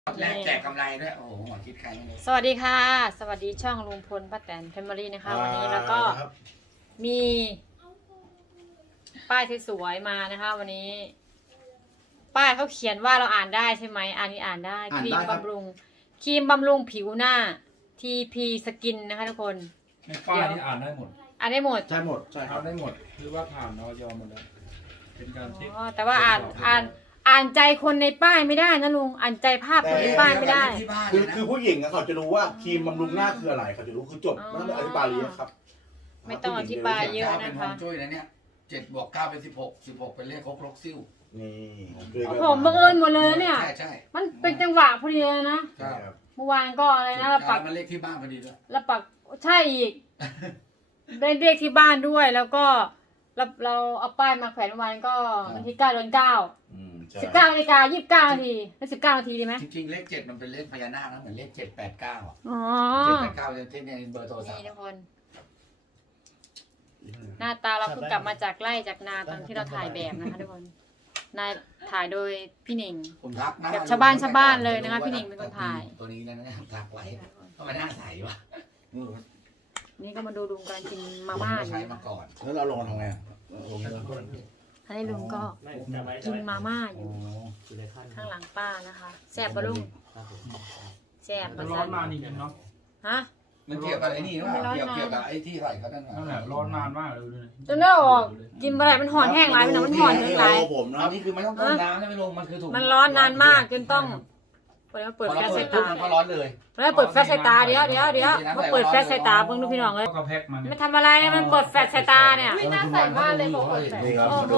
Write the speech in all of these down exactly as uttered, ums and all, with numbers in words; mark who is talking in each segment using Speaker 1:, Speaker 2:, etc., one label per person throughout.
Speaker 1: แลกแจกกำไรด้วยโอ้โหหมอคิดใครไม่รู้
Speaker 2: สวัสดีค่ะสวัสดีช่องลุงพลป้าแตนแฟมิลี่นะคะวันนี้แล้วก็มีป้ายสวยๆมานะคะวันนี้ป้ายเขาเขียนว่าเราอ่านได้ใช่ไหมอ่านนี้อ่านได้ครีมบำรุงครีมบำรุงผิวหน้า ที พี Skin นะคะทุกคน
Speaker 3: ในป้ายนี่อ่านได้หมด
Speaker 2: อ่านได้หมด
Speaker 4: ใช่หมดใช่ครั
Speaker 3: อ่า
Speaker 4: บ
Speaker 3: นได้หมดคือว่าผ่านออยหมดแล้วเป็นการเช็ค
Speaker 2: แต่ว่าอ่านอ่านอ่านใจคนในป้ายไม่ได้นะลุงอ่านใจภาพคนในป้ายไม่ได้
Speaker 4: คือคือผู้หญิงเขาจะรู้ว่าครีมบำรุงหน้าคืออะไรเขาจะรู้คือจบไม่ต้องอธิบายเลยครับ
Speaker 2: ไม่ต้องอธิบายเยอะนะคะ
Speaker 1: เป็นฮวงจุ้ยนะเนี่ยเจ็ดบวกเก้าเป็นสิบหกสิบหกเป็นเลขครบลกซิ่ว
Speaker 4: นี่
Speaker 2: ผมบังเอิญหมดเลยเนี่ย
Speaker 1: ใช่ใช่
Speaker 2: มันเป็นจังหวะพอดีเลยนะเมื่อวานก็อะไรนะเราปัก
Speaker 1: มันเลขที่บ้านพอดีด้วย
Speaker 2: เราปักใช่อีกได้เลขที่บ้านด้วยแล้วก็เราเราเอาป้ายมาแขวนเมื่อวานก็วันที่เก้าเดือนเก้าสิบเก้านาฬิกายี่สิบเก้านาทีแล้วสิบเก้านาทีดีไหม
Speaker 1: จริงๆเลขเจ็ดมันเป็นเลขพญานาคนะเหมือนเลขเจ็ดแปดเก้า
Speaker 2: อ๋อ
Speaker 1: เจ็ดแปดเก้าจะที่ในเบอร์โทรศัพท์
Speaker 2: นี่ทุกคนหน้าตาเราเพิ่งกลับมาจากไร่จากนาตอนที่เราถ่ายแบบนะคะทุกคนนายถ่ายโดยพี่หนิง
Speaker 1: ผมทักนะ
Speaker 2: แบบชาวบ้านชาวบ้านเลยนะคะพี่หนิงเป็นคนถ่าย
Speaker 1: ตัวนี้นะเนี่ยทักไว้ทำไมหน้าใสวะ
Speaker 2: นี่ก็มาดูลุงกำลังกินมาม่าอยู่
Speaker 1: ใช้มาก่อน
Speaker 4: แล้วเราลงทำไงลง
Speaker 2: อันนี้ลุงก็กินมาม่าอยู่ข้างหลังป้านะคะแซ่บปะลุงแซ่บปะ
Speaker 3: ร้อนนานจริงๆเนาะ
Speaker 2: ฮะ
Speaker 1: มันเกี่ยวกับไอ้นี่ว่าเกี่ยวเกี่ยวกับไอ้ที่ใส่เขานั่น
Speaker 3: นั่นแหละร้อนนานมากเลย
Speaker 2: จนได้ออกกินอะไรมันห่อนแห้งไรมันมันห่อนเกินไร
Speaker 4: ผมนะ
Speaker 1: อันนี้คือไม่ต้องต้มน้ำนะไม่ลงมันคือถูก
Speaker 2: มันร้อนนานมากจนต้องเปิดเปิดแฟลชใส่ตา
Speaker 1: มันร้อนเลย
Speaker 2: แล้วเปิดแฟลชใส่ตาเดี๋ยวเดี๋ยวเดี๋ยวมาเปิดแฟลชใส่ตาเพิ่งดูพี่น้องเลยมันทำอะไรเนี่ยมันเปิดแฟลชใส่ตาเนี่ย
Speaker 5: ไม่น่าใส่มากเลยบอกเปิดแฟลช
Speaker 2: โอ้โห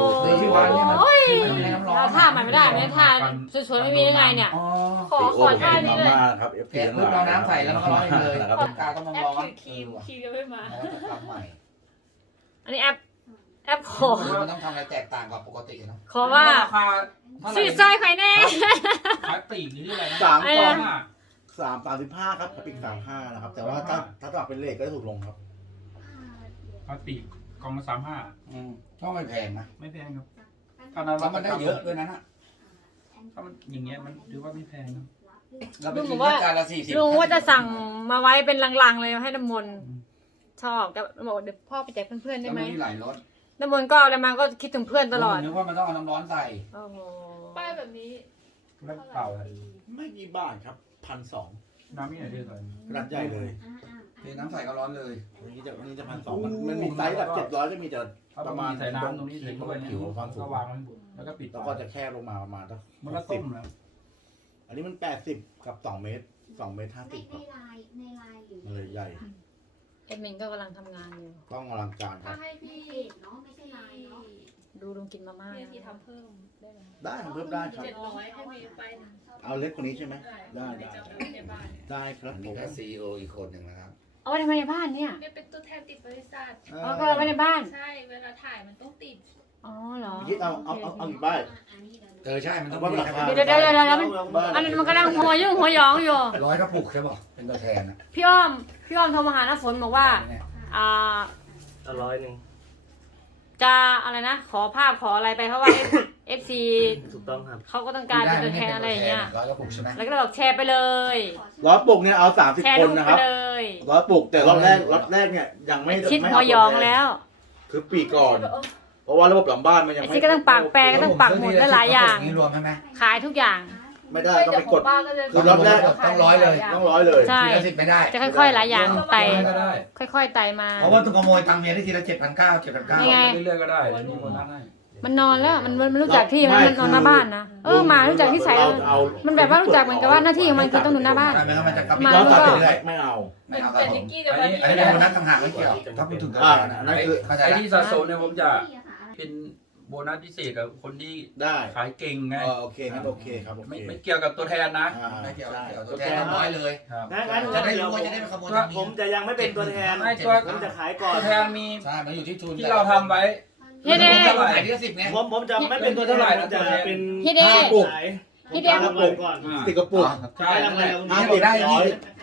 Speaker 2: เราท่ามันไม่ได้ไม่ท่าสวยๆไม่มีได้ไงเนี่ยขอขอท่านี้เลย
Speaker 4: ครับเอฟซี
Speaker 1: แกะปุ๊บเอาน้ำใส่แล้วมันก็ร้อนเลยกาต้องลอง
Speaker 5: ครีมครีมยังไม่มา
Speaker 1: ทำใหม่
Speaker 2: อันนี้แอปแอปขอ
Speaker 1: มันต้องทำอะไรแตกต่างกับปกตินะ
Speaker 2: ขอว่าสีซอยไข่แน่
Speaker 3: ขายปีกหรืออะไรนะ
Speaker 4: สามกล่องสามสามสิบห้าครับปีกสามห้านะครับแต่ว่าถ้าถ้าตัดเป็นเลขก็ถูกลงครับ
Speaker 3: ขายปีกกล่องละสามห้า
Speaker 1: อืมก็ไม่แพงนะ
Speaker 3: ไม่แพงครับ
Speaker 1: ถ้านั้นมันได้เยอะด้วยนะฮะ
Speaker 3: ถ้ามันอย่างเงี้ยมันถือว่าไม่แพงนะ
Speaker 2: ลุงบอกว่าลุงว่าจะสั่งมาไว้เป็นลังๆเลยให้น้ำมนต์ชอบแต่บอกเดี๋ยวพ่อไปแจกเพื่อนๆได้ไหม
Speaker 1: มีหลายรส
Speaker 2: น้ำมนต์ก็อะไรมาก็คิดถึงเพื่อนตลอด
Speaker 1: นึกว่ามันต้องเอาน้ำร้อนใส่
Speaker 2: โอ้โห
Speaker 5: ป้ายแบบนี้
Speaker 3: แล้วเปล่า
Speaker 4: ไม่กี่บาทครับพันสอง
Speaker 3: น้ำมีอะไรด้วย
Speaker 4: ขนาดใหญ่เลย
Speaker 1: เทน้ำใส่ก็ร้อนเลย
Speaker 4: วันนี้จะวันนี้จะพันสองมันมีไซส์แบบเจ็ดร้อยจะมีแต่ประมาณ
Speaker 3: ใส่น้ำตรงนี้ใส่เข้าไปเนี่ยก็วางแล้วก็ปิด
Speaker 4: แล้วก็จะแคบลงมาประมาณสัก
Speaker 3: มันละต้มแล้ว
Speaker 4: อันนี้มันแปดสิบกับสองเมตรสองเมตรห้าสิบครับมันเลยใหญ่
Speaker 2: เอ็ดมินก็กำลังทำงานอยู่
Speaker 4: ต้องอลังการครับ
Speaker 5: ให้พี่เนาะไม่ใช่ลายเนาะ
Speaker 2: ดูลุงกินมาม่า
Speaker 5: ที่ทำเพิ่มได้ไหม
Speaker 4: ได้ทำเพิ่มได้ครับ
Speaker 5: เจ็ดร้อยให้มีไป
Speaker 4: เอาเล็กกว่านี้ใช่ไหมได้ได้ได้ครับ
Speaker 1: มีแค่ซีอีโออีกคนหนึ่งนะครับ
Speaker 2: เอาไว้ทำไมในบ้านเนี่ย
Speaker 5: เนี่ยเป็นตัวแทนติดบริษัท
Speaker 2: อ๋อก็เอาไว้ในบ้าน
Speaker 5: ใช่เวลาถ่ายมันต้องติด
Speaker 2: อ๋อเหรอ
Speaker 4: คิดเอาเอาเอาเอาอีกบ้าน
Speaker 1: เออใช่มันต้อง
Speaker 4: มี
Speaker 2: เดี๋ยวเดี๋ยวเดี๋ยวแล้วมันอันนั้นมันกำลังหัวยุ่งหัวหยองอยู่
Speaker 1: ร้อยกระปุกใช่ป่ะเป็นตัวแทนนะ
Speaker 2: พี่อ้อมพี่อ้อมโทรมาหาน้าฝนบอกว่าอ่า
Speaker 6: ร้อยหนึ่ง
Speaker 2: จะอะไรนะขอภาพขออะไรไปเพราะว่าเอฟซี
Speaker 6: ถูกต้องครับ
Speaker 2: เขาก็ต้องการเป็นตัวแทนอะไรอย่างเงี้ย
Speaker 1: ร้อยกระปุกใช่ไหม
Speaker 2: แล้วก็บอกแชร์ไปเลย
Speaker 4: ร้อยปุกเนี่ยเอาสามสิบคนนะครับร้อยปุกแต่รอบแรกรอบแรกเนี่ยยังไม่
Speaker 2: คิดหัวยองแล้ว
Speaker 4: คือปีก่อนเพราะว่าระบบหลังบ้านมันยัง
Speaker 2: ไม่ก็ต้องปากแปลก็ต้องปากหมุนหลายอย่าง
Speaker 1: รวมใช่ไหม
Speaker 2: ขายทุกอย่าง
Speaker 4: ไม่ได้ต้องไปกดคือรอบแรก
Speaker 1: ต้องร้อยเลย
Speaker 4: ต้องร้อยเลย
Speaker 2: ใช่
Speaker 1: สิบไม่ได้
Speaker 2: จะค่อยๆหลายอย่างไต่ค่อยๆไต่มา
Speaker 1: เพราะว่าต้องขโมยตังค์เมียได้ทีละเจ็ดพันเก้าเจ็ดพันเก้า
Speaker 3: เรื่อยๆก็ได้มีคนนั่งให้
Speaker 2: มันนอนแล้วมันมันรู้จักที่มันนอนหน้าบ้านนะเออมารู้จักที่ใส่มันแบบว่ารู้จักเหมือนกับว่าหน้าที่ของมันคือต้องอยู่หน้าบ้าน
Speaker 4: มาแล้วก็ไม่เอา
Speaker 5: ไม่เอาแต่นิกกี้กับวันนี้
Speaker 1: อันนี้โบนัสต่างหากไม่เกี่ยวถ้าพูดถึง
Speaker 4: อ่านั่นคือ
Speaker 3: ไอ้ที่สะสมเนี่ยผมจะเป็นโบนัสพิเศษกับคนที่
Speaker 4: ได้
Speaker 3: ขายเก่งไง
Speaker 4: โอเคครับโอเคครับ
Speaker 3: ไม่ไม่เกี่ยวกับตัวแทนนะ
Speaker 1: ไม่เกี่ยวตัวแทนน้อยเลย
Speaker 6: งั้นจะได้รู้ว่าจะได้เป็นขโมยผมจะยังไม่เป็นตัวแทนผมจะขายก่อน
Speaker 3: ตัวแทนมี
Speaker 1: ใช่มันอยู่ที่ทุน
Speaker 3: ที่เราทำไว้
Speaker 2: เฮ้ยเด้
Speaker 1: ขายที่สิบไง
Speaker 6: ผมผมจะไม่เป็นตัวเท่าไหร่จะเป็น
Speaker 2: เฮ้ยเด้
Speaker 4: ปุก
Speaker 2: เฮ้ยเด้
Speaker 6: ก่อน
Speaker 4: ติดกระปุก
Speaker 3: ใช่
Speaker 4: ห้าสิบได้ยี่สิบ
Speaker 2: ห้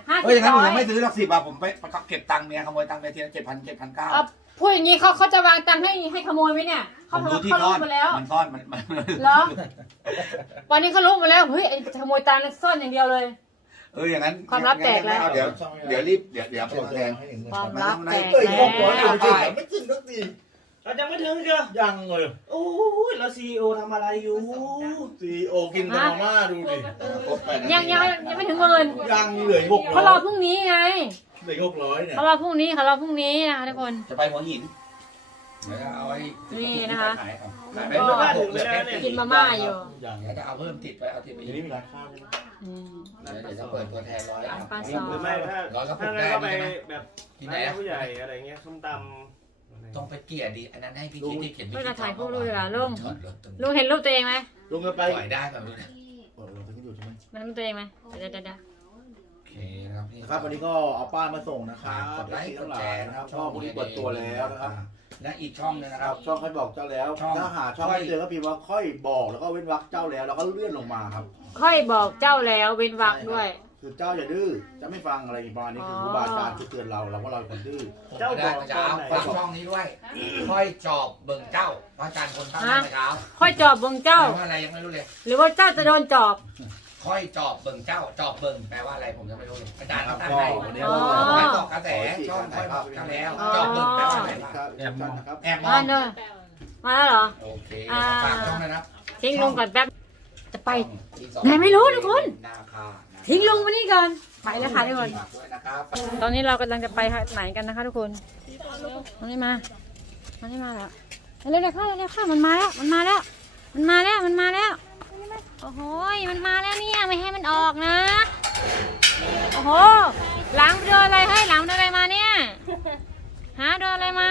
Speaker 2: ห้า
Speaker 1: เฮ้ย
Speaker 2: สิ
Speaker 1: อบ ย่างนั้นผม
Speaker 2: ร้อ
Speaker 1: ยัง
Speaker 2: ย
Speaker 1: ไม่ซื้อหลักสิบอ่ะผมไปเก็บตังค์เมียขโมยตังค์เมียทีละเจ็ดพันเจ็ดพันเก้า
Speaker 2: เอาพูดอย่างนี้เขาเขาจะวางตังค์ให้ให้ขโมยไหมเนี่ย
Speaker 1: ผ
Speaker 2: เขา
Speaker 1: มรู้ที่
Speaker 2: เขา
Speaker 1: ซ่อ
Speaker 2: รู้
Speaker 1: น
Speaker 2: มาแล้ว
Speaker 1: มันซ่อนมันมัน
Speaker 2: เหรอ วันนี้เขารู้มาแล้วเฮ้ยไอ้ขโมยตังค์ซ่อนอย่างเดียวเลย
Speaker 1: เอออย่างนั้น
Speaker 2: ความลับแตกแล้ว
Speaker 1: เดี๋ยวเดี๋ยวรีบเดี๋ยวเดี๋ยวเป็นตัวแทน
Speaker 2: ความลับแตก
Speaker 4: เอ้ย
Speaker 2: แล้
Speaker 4: หกร้อย
Speaker 2: ว
Speaker 4: จริงๆไม่จริงสักที
Speaker 6: เรายังไม่ถึงเชียว
Speaker 4: ยังเลย
Speaker 6: โอ้ยแล้วซีโอทำอะไรอยู่
Speaker 4: ซีโอกินมาม่าดูดิ
Speaker 1: ครบแปดนาที
Speaker 2: ยังยังยังไม่ถึงหมื่น
Speaker 4: ยังเหลือหกร้อย
Speaker 2: เขารอพรุ่งนี้ไง
Speaker 4: เหลือหกร้อยเนี่ย
Speaker 2: เขารอพรุ่งนี้เขารอพรุ่งนี้นะคะทุกคน
Speaker 1: จะไปหัวหินเดี๋ยวจะเอาไว้
Speaker 2: นี่นะคะ
Speaker 1: ขายเอาขายไป
Speaker 6: ก็
Speaker 1: เมื่อ
Speaker 6: ถึ
Speaker 1: ห
Speaker 6: ง
Speaker 1: กเหลือ
Speaker 6: แล้
Speaker 1: แค่
Speaker 6: วเนี่ย
Speaker 2: กินมาม่าอยู่
Speaker 4: ยัง
Speaker 1: เดี๋ยวจะเอาเพิ่มติดไปเอาติดไป
Speaker 4: ที
Speaker 1: อีก
Speaker 4: นี้มีร้านข้าวใช่ไหม
Speaker 2: อืม
Speaker 1: เดี๋ยวเดี๋ยวจะเปิดตัวแทนร้อย
Speaker 2: ร้านปลา
Speaker 6: ห
Speaker 2: ซอย
Speaker 6: รือไม่ถ้า
Speaker 1: ร้อยก็
Speaker 6: ถ้า
Speaker 1: พูด
Speaker 6: งั้น
Speaker 1: ได้
Speaker 6: ก็ไป
Speaker 1: ใช่ไหม
Speaker 6: แบบ
Speaker 1: ที่ไหน
Speaker 6: ร้าน
Speaker 1: อะ
Speaker 6: ผู้ใหญ่อะไรเงี้ยส้มตำ
Speaker 1: ต้องไปเกลี่ยดิอันนั้นให้พี่คิดที่เขียน
Speaker 2: เวลาถ่ายพวกรูปเลยเหรอลุง
Speaker 1: จอดรถตรง
Speaker 2: ลุงเห็นรูปตัวเองไหม
Speaker 4: ลุงจะไป
Speaker 1: ปล่อยได้แบบนี้นะ
Speaker 4: เออเราจะอยู่ใช่ไหม
Speaker 2: มันรูปตัวเองไหมเดี๋ยวเดี๋ยวเดี๋ยว
Speaker 1: โอเคนะครับพี่
Speaker 4: นะครับวันนี้ก็เอาป้ายมาส่งนะครับ
Speaker 1: กดไลค์กดแชร์นะครับ
Speaker 4: ช่องบุรีเปิดตัวแล้วนะครับ
Speaker 1: และอีกช่องหนึงนะ
Speaker 4: ค
Speaker 1: ค
Speaker 4: รั
Speaker 1: รั
Speaker 4: บบ ช่องค่อยบอกเจ้าแล้ว
Speaker 1: ช่อง
Speaker 4: ถ้าหาช่องไม่เจอก็พิมพ์ว่าค่อยบอกแล้วก็เว้นวรรคเจ้าแล้วแล้วก็เลื่อนลงมาครับ
Speaker 2: ค่อยบอกเจ้าแล้วเว้นวรรคด้วย
Speaker 4: คือเจ้าอย่าดื้อจะไม่ฟังอะไรประมาณนี้คือครูบาอาจารย์เตือนเราเราว่าเราเป็นคนดื้อ
Speaker 6: เจ้า
Speaker 1: เจ้า
Speaker 6: บบ อ
Speaker 1: อก ก
Speaker 6: ต
Speaker 1: จะ
Speaker 6: อน
Speaker 1: เอา
Speaker 6: ไหน
Speaker 1: ฝากช่องนี้ด้วย ค่อยจอบเบิ่งเจ้าพระอาจารย์คนตั้งให้เมื่อเช้า
Speaker 2: ค่อยจอบเบิ่งเจ้า
Speaker 1: แปลว่าอะไรยังไม่รู้เลย
Speaker 2: หรือว่าเจ้าจะโดนจอบ
Speaker 1: ค่อยจอบเบิ่งเจ้าจอบเบิ่งแปลว่าอะไรผมยังไม่รู้เลยอาจารย์
Speaker 4: ครั
Speaker 1: เขา
Speaker 4: บ
Speaker 1: ตั้ง
Speaker 4: ก็
Speaker 1: ให้
Speaker 4: วันนี้
Speaker 2: อ๋อ
Speaker 4: เรา
Speaker 1: ค่อยบอกกระแสช่องค่อยบอกเจ้าแล้วจอบเบิ่งแปลว่าอะไร
Speaker 4: ค
Speaker 1: บ้าง
Speaker 4: รับแอบนะครับ
Speaker 1: แอบมอ
Speaker 2: มาง เนอะมาแล้วเหรอ
Speaker 1: โอเค
Speaker 2: อ่า
Speaker 1: ฝากช่องนะครับ
Speaker 2: ทิ้งลุงก่อนแป๊บ จะไป
Speaker 1: ที่สอง
Speaker 2: ไหนไม่รู้ทุกคน
Speaker 1: นาคา
Speaker 2: ทิ้งลุงมานี่ก่อน ไปแล้วค่ะทุกคน
Speaker 1: ฝากด้วยนะครับ
Speaker 2: ตอนนี้เรากำลังจะไปไหนกันนะคะทุกคนมันไม่มามันไม่มาแล้วเร็วๆเข้าเร็วๆเข้ามันมาแล้ว มันมาแล้ว มันมาแล้ว มันมาแล้ว โอ้โหมันมาแล้วเนี่ย ไม่ให้มันออกนะ โอ้โห หลังโดนอะไรให้หลังโดนอะไรมาเนี่ย หาโดนอะไรมา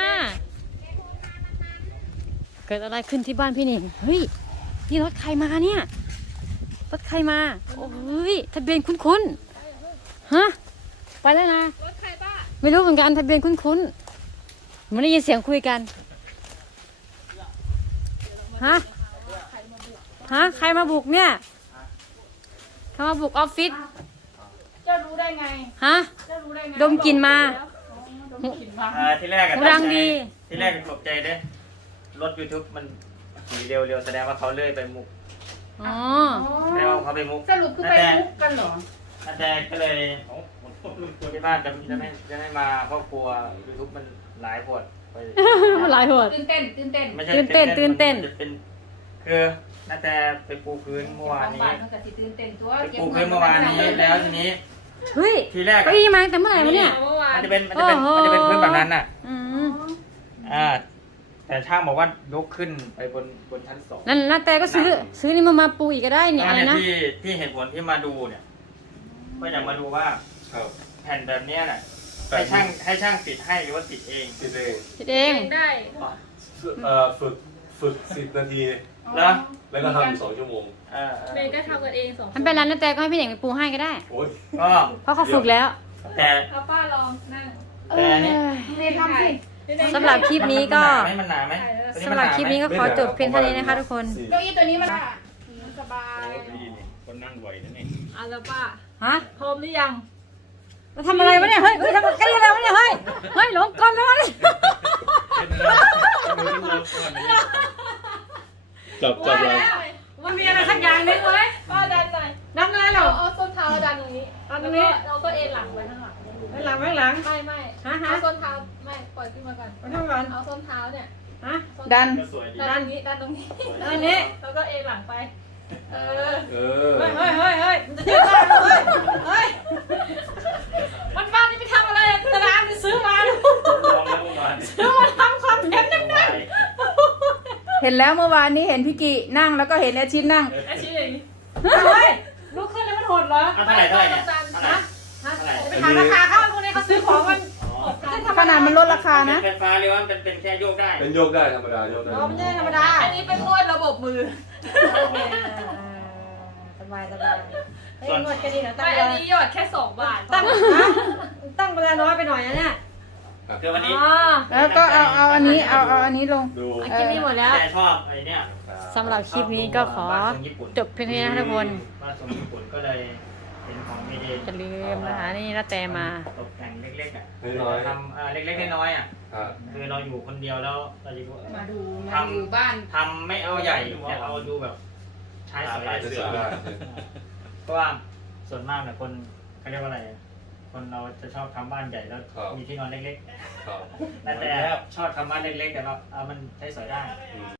Speaker 2: เกิดอะไรขึ้นที่บ้านพี่หนิงเฮ้ย นี่รถใครมาเนี่ย รถใครมา โอ้ยทะเบียนคุ้นๆ ฮะ ไปแล้วนะ
Speaker 5: รถใครบ้า
Speaker 2: ไม่รู้เหมือนกันทะเบียนคุ้นๆมันได้ยินเสียงคุยกัน ฮะ ฮะ ใครมาบุกเนี่ย ใครมาบุกออฟฟิศ
Speaker 5: เจ้ารู้ได้ไง
Speaker 2: ฮะ
Speaker 5: เจ้ารู้ได้ไง
Speaker 2: ดมกลิ่นมา
Speaker 5: ดมกลิ่นมา
Speaker 6: อ่าที่แรกอะ
Speaker 2: หูดังดี
Speaker 6: ที่แรกตกใจเด้รถ YouTube มันขี่เร็วๆแสดงว่าเขาเลื่อยไปมุก
Speaker 2: อ๋อ
Speaker 6: แสดงว่าเขาไปมุก
Speaker 5: สรุปคือไปมุกกันเหรอ
Speaker 6: อาจารย์ก็เลยที่บ้านจะจะไม่จะไม่มาครอบครัว YouTube มันหลายปวดไป
Speaker 2: มันหลายหัว
Speaker 5: ตื่นเต้นตื่นเต้น
Speaker 6: ไม่ใช่
Speaker 2: ตื่นเต้นตื่นเต้น
Speaker 6: มัจะเป็นคือน่าจะไปปูพื้นเมื่อวานนี้
Speaker 5: บาทมันก็สิตื่นเต้นตัว
Speaker 6: ไปปูพื้นเมื่อวานนี้แล้วทีนี้
Speaker 2: เฮ้ย
Speaker 6: ทีแรก
Speaker 2: เก้าอี้มาตั้งแต่เมื่อไหร่วะเนี่ย
Speaker 5: เมื่อวาน
Speaker 6: มันจะเป็นมันจะเป็นมันจะเป็นพื้นแบบนั้นน่ะ
Speaker 2: อืม
Speaker 6: อ่าแต่ช่างบอกว่ายกขึ้นไปบนบนชั้นสอง
Speaker 2: นั่นนาแต่ก็ซื้อ ซื้อนี่มามาปูอีกก็ได้เนี่ย
Speaker 6: ก็
Speaker 2: อะไร
Speaker 6: เนี่ย
Speaker 2: นะ
Speaker 6: ที่ที่เหตุผลที่มาดูเนี่ยก็อยากมาดูว่าแผ่นแบบเนี้ยน่ะให้ช่างให้ช่างติดให้หรือว่าติดเอง
Speaker 7: ติดเอง
Speaker 2: คิดเอง
Speaker 5: ได้
Speaker 7: เอ่อฝึกฝึกสิบนาที
Speaker 6: แล้ว
Speaker 7: แล้วก็ทำอยู่สองชั่วโมง
Speaker 6: เออ
Speaker 5: เมย์ก็ทำกันเองสองคน
Speaker 2: ทำเป็นร้านนาแต่ก็ให้พี่เด็กไปปูให้ก็ได้
Speaker 7: โอ้ย
Speaker 6: ก็
Speaker 2: เพราะเขาฝึกแล้ว
Speaker 6: แต่
Speaker 5: เอาป้าลองนั่ง
Speaker 6: แต่อันนี้
Speaker 5: เมย์ทำสิ
Speaker 2: สำหรับคลิปนี้ก็
Speaker 6: มันหนาไหม
Speaker 2: สำหรับคลิปนี้ก็ขอจบเพียงเท่านี้นะคะทุกคน
Speaker 5: เก้าอี้ตัวนี้มันสบาย
Speaker 6: คนนั่งไหวนั่นเอง
Speaker 5: เอาละป้า
Speaker 2: ฮะ
Speaker 5: พร้อมหรือยัง
Speaker 2: มาทำอะไรวะเนี่ย เฮ้ยเฮ้ยทำอะไรกันอะไรวะเนี่ย เฮ้ย เฮ้ยหลงกลแล้ววะเนี่ย
Speaker 7: จับจับอะไร
Speaker 2: มันมีอะไรสักอย่างหนึงเลย
Speaker 5: ป้าดันหน่อย
Speaker 2: นั่งอะไรเหร
Speaker 5: เรา
Speaker 2: อ
Speaker 5: เอาส้นเท้าดันตรงนี้
Speaker 2: ดันตรงนี้
Speaker 5: เราก็เอ็นหลังไว้ข้างหลัง
Speaker 2: ไม่หลังไม่หลัง
Speaker 5: ไม่ไม่
Speaker 2: ฮะฮะ
Speaker 5: เอาส้นเท้าไม่ปล่อยขึ้นมาก่อน
Speaker 2: มาทำก่อน
Speaker 5: เอาส้นเท้าเนี่ย
Speaker 2: ฮะ
Speaker 5: ส้
Speaker 2: ดัน
Speaker 6: ก็สวยดี
Speaker 5: ดันตรงนี้ดันตรงนี้
Speaker 2: อันนี้
Speaker 5: แล้วก็เอ็นหลังไป เออ
Speaker 7: เออ
Speaker 2: เฮ้ยเฮ้ยเฮ้ยเฮ้ยมันจะยืดได้เหรอเฮ้ย เฮ้ย มันบ้านนี่ไปทำอะไรอะตลาดไปซื้อมาดู
Speaker 6: ลองแล้วเมื่อวาน
Speaker 2: ซื้อมาทำคอนเทนต์นั่นได้
Speaker 8: เห็นแล้วเมื่อวานนี้เห็นพี่กินั่งแล้วก็เห็นอาชินนั่ง
Speaker 5: อาชีพอย่างนี้
Speaker 2: เฮ้ยลุกขึ้นแล้วมันโหดเหรอ
Speaker 6: เอาเท่าไหร่เท่าไหร่เนี่ยเท่าไหร่
Speaker 2: ฮะ
Speaker 6: เท่าไหร่
Speaker 2: ไปถามราคาเขาพวกนี้เขาซื้อของมัน
Speaker 6: อ๋อ
Speaker 8: ขนาดมันลดราคานะ
Speaker 6: เป็นไฟฟ้าหรือว่าเป็นเป็นแค่โยกได้
Speaker 7: เป็นโยกได้ธรรมดาโยกได้
Speaker 2: อ๋อไม่ใช่ธรรมดา
Speaker 5: อันนี้เป็นนวดระบบมือ
Speaker 2: สบายสบายเฮ้ยนวดกันดีนะตั้
Speaker 5: ไม่
Speaker 2: งเว
Speaker 5: อัน
Speaker 2: ลา
Speaker 5: นี้หยอดแค่สองบาท
Speaker 2: ตั้งฮะตั้งเวลาน้อยไปหน่อยนะเนี่ย
Speaker 6: คือวันนี้
Speaker 2: อ๋อ
Speaker 8: แล้วก็เอาเอาอันนี้เอาเอาอันนี้ลง
Speaker 7: ดู
Speaker 2: คลิปนี้หมดแล้ว
Speaker 6: แต่ชอบไอ้เนี่ย
Speaker 2: สำหรับคลิปนี้ก็ขอ
Speaker 6: บ้านทรงญี่ปุ่น
Speaker 2: จบเพียงเท่านี้นะทุกคน
Speaker 6: บ้านทรงญี่ปุ่นก็เลยเป็นของเมเด
Speaker 2: จะลืมนะคะนี่นาแตมา
Speaker 6: ตกแต่งเล็กๆอ่ะ
Speaker 7: น้อยๆ
Speaker 6: ทำอ่าเล็กๆน้อยๆอ่ะ
Speaker 7: ครับ
Speaker 6: คือเราอยู่คนเดียวแล้วเราจะ
Speaker 8: มาดู
Speaker 6: ทำ
Speaker 8: มาดูบ้าน
Speaker 6: ทำไม่เอาใหญ่แต่เอาดูแบบใช้สอย
Speaker 7: จะสวยมาก
Speaker 6: เพราะว่าส่วนมากเนี่ยคนเขาเรียกว่าอะไร คนเราจะชอบทำบ้านใหญ่แล้ว
Speaker 7: ครับ
Speaker 6: มีที่นอนเล็ก
Speaker 7: ครับ
Speaker 6: ๆแต่แต่ชอบทำบ้านเล็กๆแต่ว่าเอามันใช้สอยได้